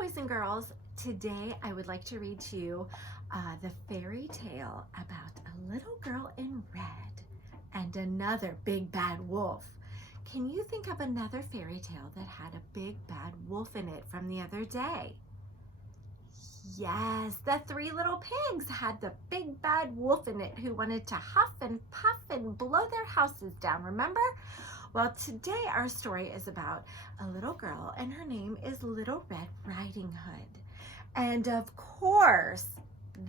boys and girls. Today I would like to read to you the fairy tale about a little girl in red and another big bad wolf. Can you think of another fairy tale that had a big bad wolf in it from the other day? Yes, the Three Little Pigs had the big bad wolf in it who wanted to huff and puff and blow their houses down, remember? Well, today our story is about a little girl and her name is Little Red Riding Hood. And of course,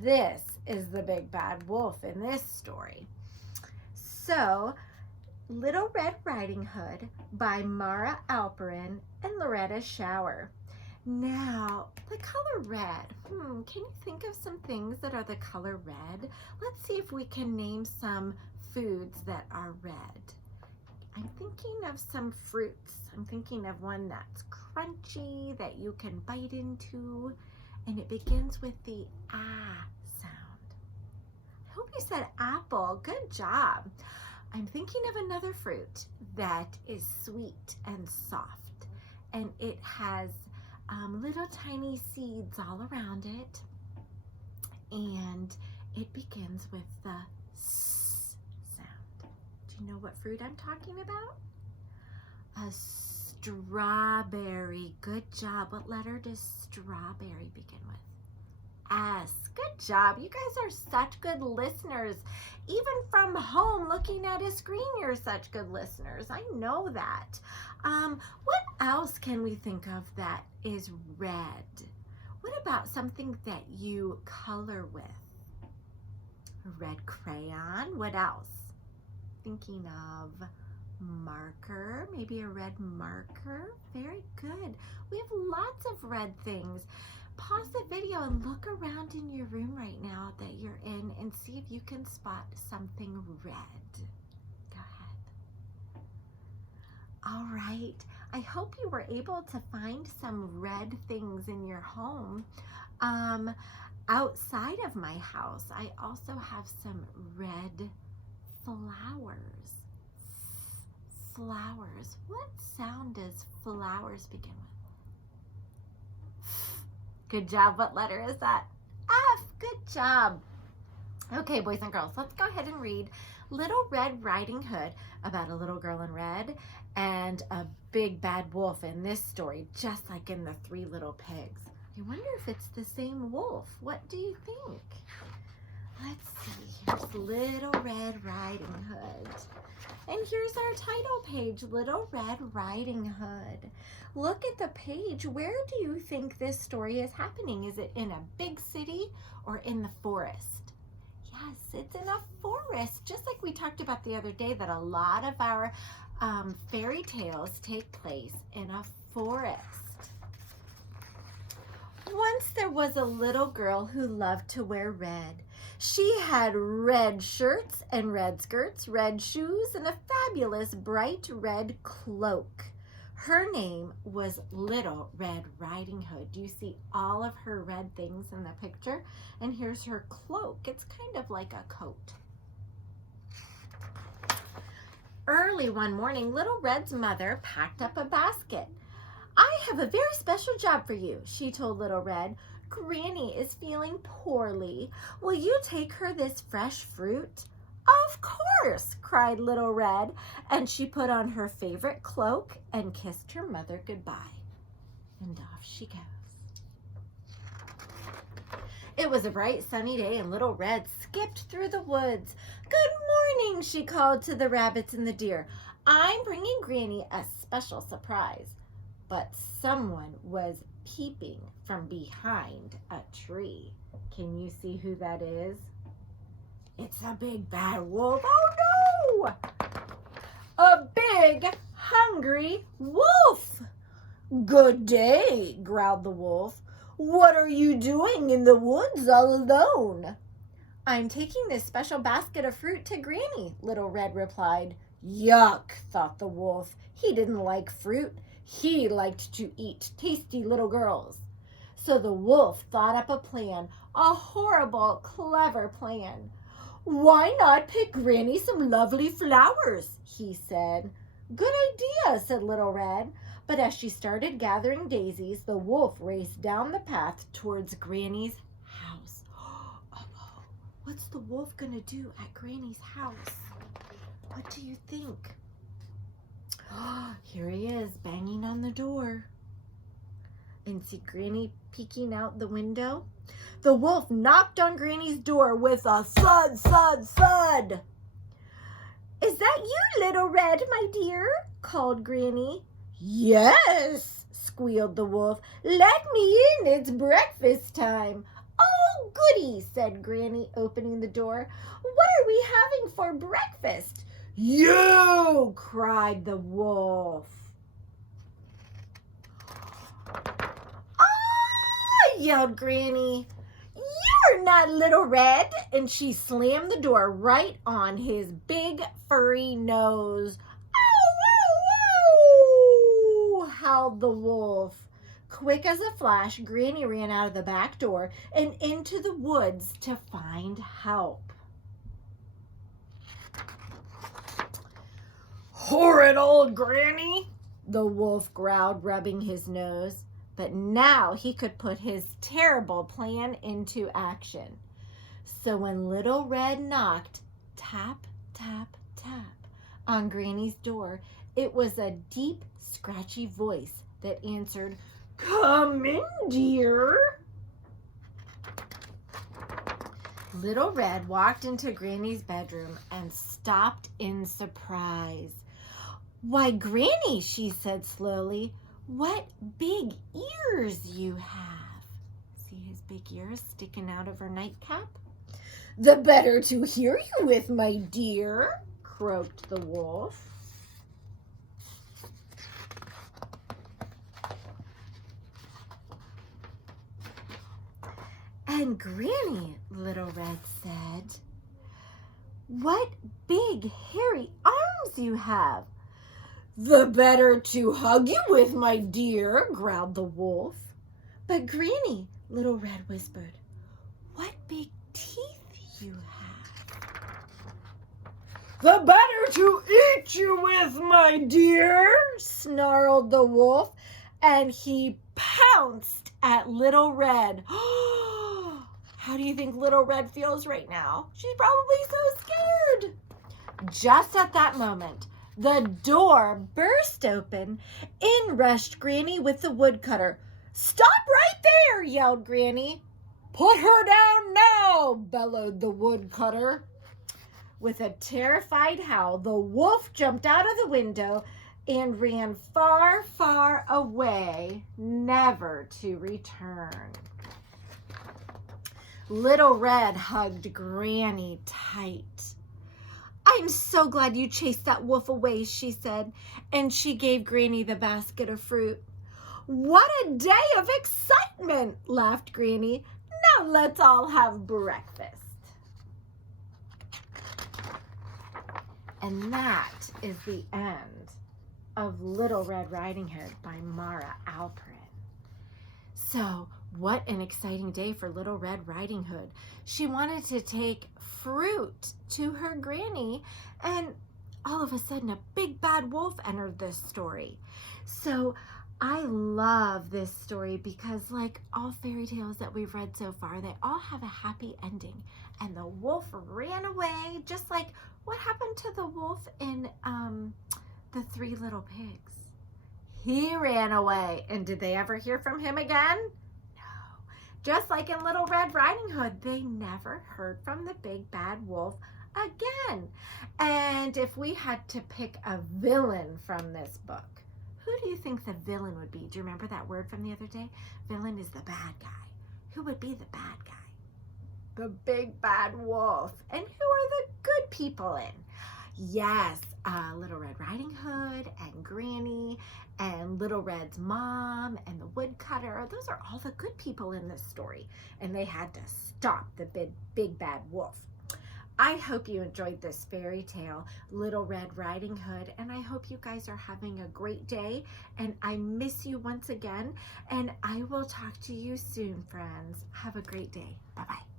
this is the big bad wolf in this story. So, Little Red Riding Hood by Mara Alperin and Loretta Schauer. Now, the color red. Can you think of some things that are the color red? Let's see if we can name some foods that are red. I'm thinking of some fruits. I'm thinking of one that's crunchy that you can bite into, and it begins with the ah sound. I hope you said apple. Good job. I'm thinking of another fruit that is sweet and soft, and it has little tiny seeds all around it, and it begins with the S sound. Do you know what fruit I'm talking about? A strawberry. Good job. What letter does strawberry begin with? S. Good job. You guys are such good listeners. Even from home looking at a screen, you're such good listeners. I know that. What else can we think of that is red? What about something that you color with? A red crayon. What else? Thinking of marker, maybe a red marker. Very good. We have lots of red things. Pause the video and look around in your room right now that you're in and see if you can spot something red. Go ahead. All right. I hope you were able to find some red things in your home. Outside of my house, I also have some red flowers. Flowers. What sound does flowers begin with? Good job. What letter is that? F. Good job. Okay, boys and girls, let's go ahead and read Little Red Riding Hood about a little girl in red and a big bad wolf in this story, just like in the Three Little Pigs. I wonder if it's the same wolf. What do you think? Let's see. Here's Little Red Riding Hood. And here's our title page, Little Red Riding Hood. Look at the page. Where do you think this story is happening? Is it in a big city or in the forest? Yes, it's in a forest, just like we talked about the other day that a lot of our fairy tales take place in a forest. Once there was a little girl who loved to wear red. She had red shirts and red skirts, red shoes, and a fabulous bright red cloak. Her name was Little Red Riding Hood. Do you see all of her red things in the picture? And here's her cloak. It's kind of like a coat. Early one morning, Little Red's mother packed up a basket. I have a very special job for you, she told Little Red. Granny is feeling poorly. Will you take her this fresh fruit? Of course, cried Little Red, and she put on her favorite cloak and kissed her mother goodbye. And off she goes. It was a bright sunny day and Little Red skipped through the woods. Good morning, she called to the rabbits and the deer. I'm bringing Granny a special surprise. But someone was peeping from behind a tree. Can you see who that is? It's a big bad wolf. Oh no! A big, hungry wolf. Good day, growled the wolf. What are you doing in the woods all alone? I'm taking this special basket of fruit to Granny, Little Red replied. Yuck, thought the wolf. He didn't like fruit. He liked to eat tasty little girls. So the wolf thought up a plan, a horrible, clever plan. Why not pick Granny some lovely flowers, he said. Good idea, said Little Red, But as she started gathering daisies, the wolf raced down the path towards Granny's house. Uh-oh, what's the wolf gonna do at Granny's house? What do you think? Here he is, banging on the door. And see Granny peeking out the window? The wolf knocked on Granny's door with a thud, thud, thud. "Is that you, Little Red, my dear?" called Granny. "Yes," squealed the wolf. "Let me in, it's breakfast time." "Oh, goody," said Granny, opening the door. "What are we having for breakfast?" "You!" cried the wolf. "Ah!" yelled Granny. "You're not Little Red." And she slammed the door right on his big furry nose. "Ow, ow, ow!" howled the wolf. Quick as a flash, Granny ran out of the back door and into the woods to find help. "Horrid old Granny," the wolf growled, rubbing his nose. But now he could put his terrible plan into action. So when Little Red knocked, tap, tap, tap, on Granny's door, it was a deep, scratchy voice that answered, "Come in, dear." Little Red walked into Granny's bedroom and stopped in surprise. "Why, Granny," she said slowly, "what big ears you have." See his big ears sticking out of her nightcap? "The better to hear you with, my dear," croaked the wolf. "And Granny," Little Red said, "what big hairy arms you have." "The better to hug you with, my dear," growled the wolf. "But Granny," Little Red whispered, "what big teeth you have." "The better to eat you with, my dear," snarled the wolf, and he pounced at Little Red. How do you think Little Red feels right now? She's probably so scared. Just at that moment, the door burst open. In rushed Granny with the woodcutter. "Stop right there," yelled Granny. "Put her down now," bellowed the woodcutter. With a terrified howl, the wolf jumped out of the window and ran far, far away, never to return. Little Red hugged Granny tight. "I'm so glad you chased that wolf away," she said, and she gave Granny the basket of fruit. "What a day of excitement," laughed Granny. "Now let's all have breakfast." And that is the end of Little Red Riding Hood by Mara Alperin. So, what an exciting day for Little Red Riding Hood. She wanted to take fruit to her granny, and all of a sudden a big bad wolf entered this story. So I love this story because, like all fairy tales that we've read so far, they all have a happy ending. And the wolf ran away, just like what happened to the wolf in The Three Little Pigs. He ran away, and did they ever hear from him again? Just like in Little Red Riding Hood, they never heard from the big bad wolf again. And if we had to pick a villain from this book, who do you think the villain would be? Do you remember that word from the other day? Villain is the bad guy. Who would be the bad guy? The big bad wolf. And who are the good people in? Yes, Little Red Riding Hood and Granny and Little Red's mom and the woodcutter. Those are all the good people in this story. And they had to stop the big bad wolf. I hope you enjoyed this fairy tale, Little Red Riding Hood, and I hope you guys are having a great day. And I miss you once again, and I will talk to you soon, friends. Have a great day. Bye-bye.